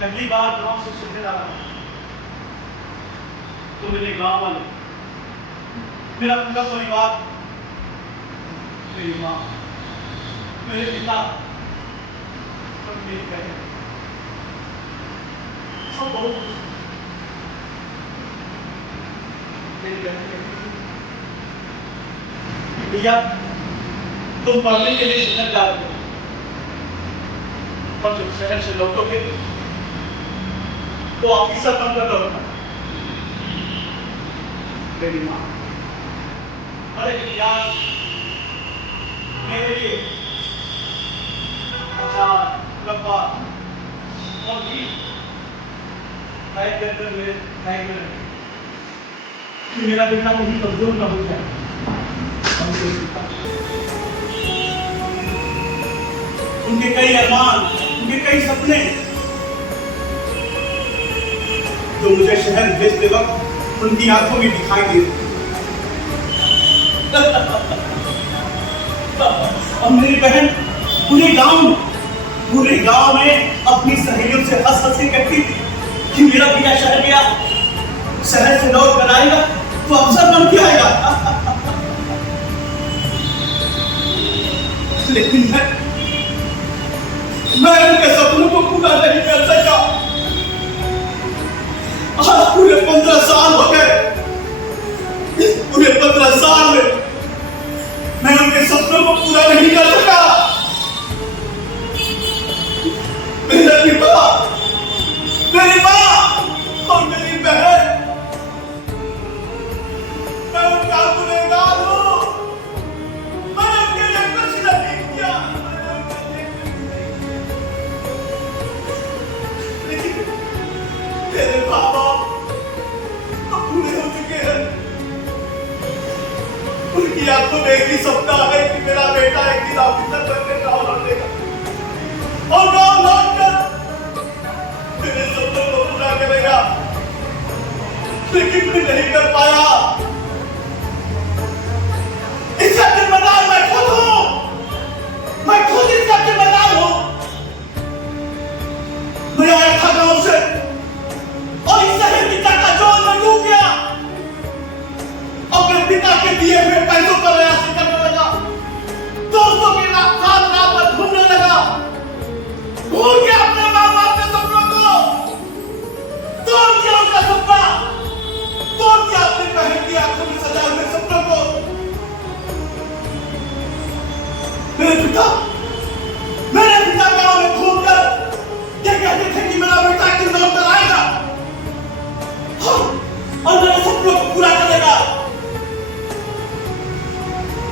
पहली बार गांव से शहर आया तो मेरे गांव वाले, मेरा पूरा परिवार, मेरी माँ, मेरे पिता और मेरी बहन सब बहुत खुश थे। मेरी बहन कहती थी, भैया तुम पढ़ने के लिए शहर जा रहे हो और जब शहर से लौटोगे तो ऑफिसर बनकर लौटना। मेरी माँ, अरे यार मेरे लिए अचार, मुरब्बा और भी बैग के अंदर मेरे बैग में रखे कि मेरा बेटा कहीं कमजोर न हो जाए। उनके कई अरमान, उनके कई सपने जो मुझे शहर भेजते वक्त उनकी आंखों में दिखाई दे और मेरी बहन पूरे गांव में अपनी सहेलियों से हंस हंस के कहती थी कि मेरा बेटा शहर गया, शहर से लौट कर आएगा तो अफसर बन के आएगा। लेकिन मैं उनके सपनों को पूरा नहीं कर सका। आज पूरे 15 साल हो गए, इस पूरे 15 साल में मैं उनके सपनों को पूरा नहीं कर सका। मेरे पिता, मेरी माँ और मेरी बहन, मैं उनका गुनहगार हूँ। मैंने उनके लिए कुछ नहीं किया, लेकिन मेरे बाबा अब बूढ़े हो चुके हैं। उनकी आंखों में एक ही सपना है कि मेरा बेटा एक दिन ऑफिसर बनकर गाँव लौटेगा और गाँव लौटकर मेरे सपनों को पूरा करेगा। लेकिन मैं नहीं कर पाया। इसका जिम्मेदार मैं खुद हूँ, मैं खुद इसका जिम्मेदार हूँ। मैं आया था गाँव से और इस शहर की चकाचौंध में डूब गया। अपने पिता के दिए हुए पैसों पर ऐसे करने लगा, दोस्तों के साथ रात भर घूमने लगा, भूल गया अपने माँ बाप के सपनों को, तोड़ दिया उनका सपना, तोड़ दिया अपनी बहन की आंखों में सजाए हुए सपनों को। मेरे पिता गाँव में घूमकर ये कहते थे कि मेरा बेटा किस लौट कर आएगा और मेरे सपनों को पूरा करेगा।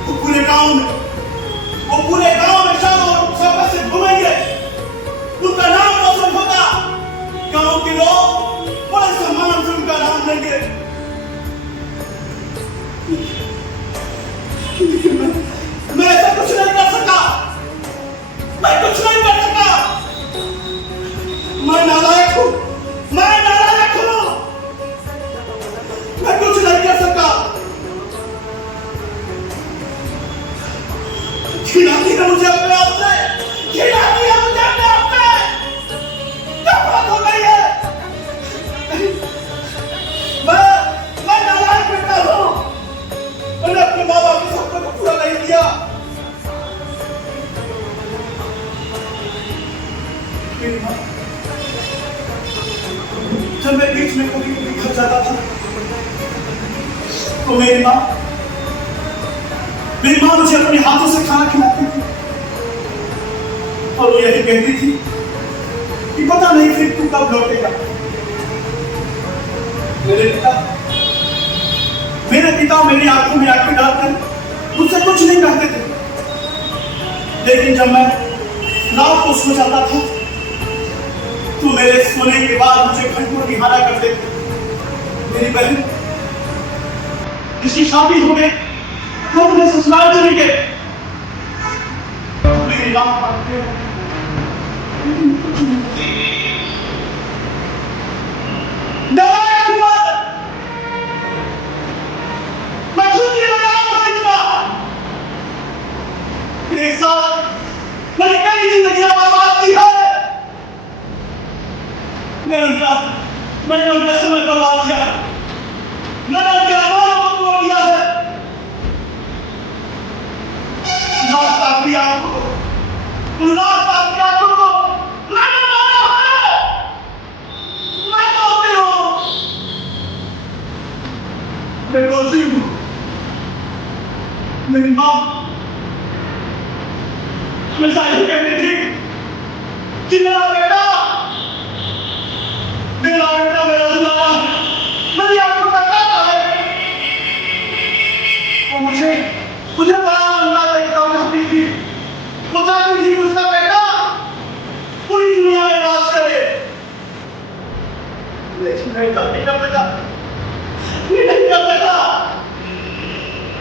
वो पूरे गांव में शाम और सुबह से घूमेंगे, उनका नाम रोशन होगा, गांव के लोग बड़े सम्मान से उनका नाम लेंगे। मैं ऐसा कुछ नहीं कर सका, मैं कुछ नहीं कर सका। मैं नालायक हूँ, मैं कुछ नहीं कर सका। घिनाती है मुझे अपने आप से, नफरत हो गई है। मैं नालायक बेटा हूँ, मैंने अपने माँ बाप के सपनों को पूरा नहीं किया। जब मैं बीच में कभी घर जाता था तो मेरी माँ मुझे अपने हाथों से खाना खिलाती थी और वो यही कहती थी कि पता नहीं फिर तू कब लौटेगा। मेरे पिता मेरी आंखों में आंखें डालकर मुझसे कुछ नहीं कहते थे, लेकिन जब मैं रात को सो जाता था तो मेरे सोने के बाद मुझे घंटों निहारा करते थे। मेरी बहन किसी शादी हो गई तो अपने ससुराल चले गए। मेरी रात पढ़ते मैं खुद ही लगाऊं एक साथ मैंने कई जिंदगियां बर्बाद की है। गुलजार साहब की आंखों को मैंने मारा है। मैं दोषी हूँ, मैं दोषी हूँ। मेरी माँ हमेशा ये कहती थी कि मेरा बेटा मेरा दुलारा मेरी आंखों का तारा है। वो मुझे बड़ा अंदाज देखता चाहती थी। वो चाहती थी उसका बेटा पूरी दुनिया में राज करे, लेकिन नहीं कर सकता, ये नहीं कर सकता,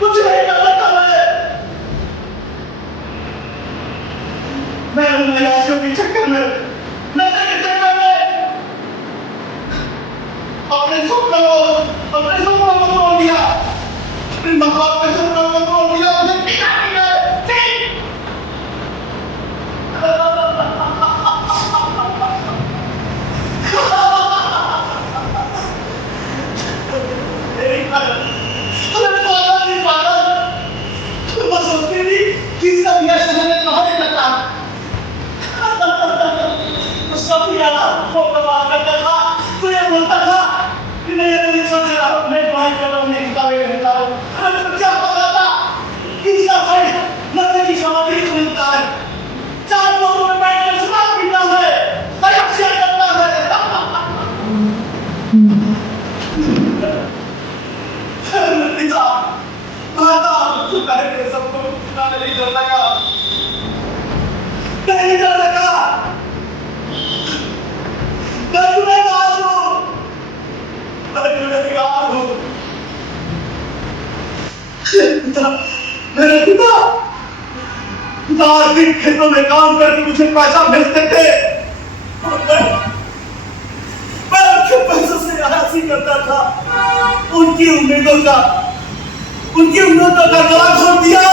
कुछ नहीं कर सकता। मैं आंखों के चक्कर में, नशे के चक्कर में अपने सपनों को तोड़ दिया, अपने माँ बाप के सपनों को तोड़ दिया, उन्हें पिटा दिया। बोलता था कि नहीं नहीं सोच रहा हूँ, मैं बाहर कर रहा हूँ, नहीं हिलता हूँ। क्या पता था कि इसका भाई नशे की समाधि मिलता है, 4 लोगों में बैठकर शराब पीता है, तपस्या करता है। सबको नहीं डर लगा, नहीं डर लगा। मेरे पिता दिन खेतों में काम करके मुझे पैसा भेजते थे, मैं उनके पैसों से आरासी करता था। उनकी उम्मीदों का गला घोट दिया।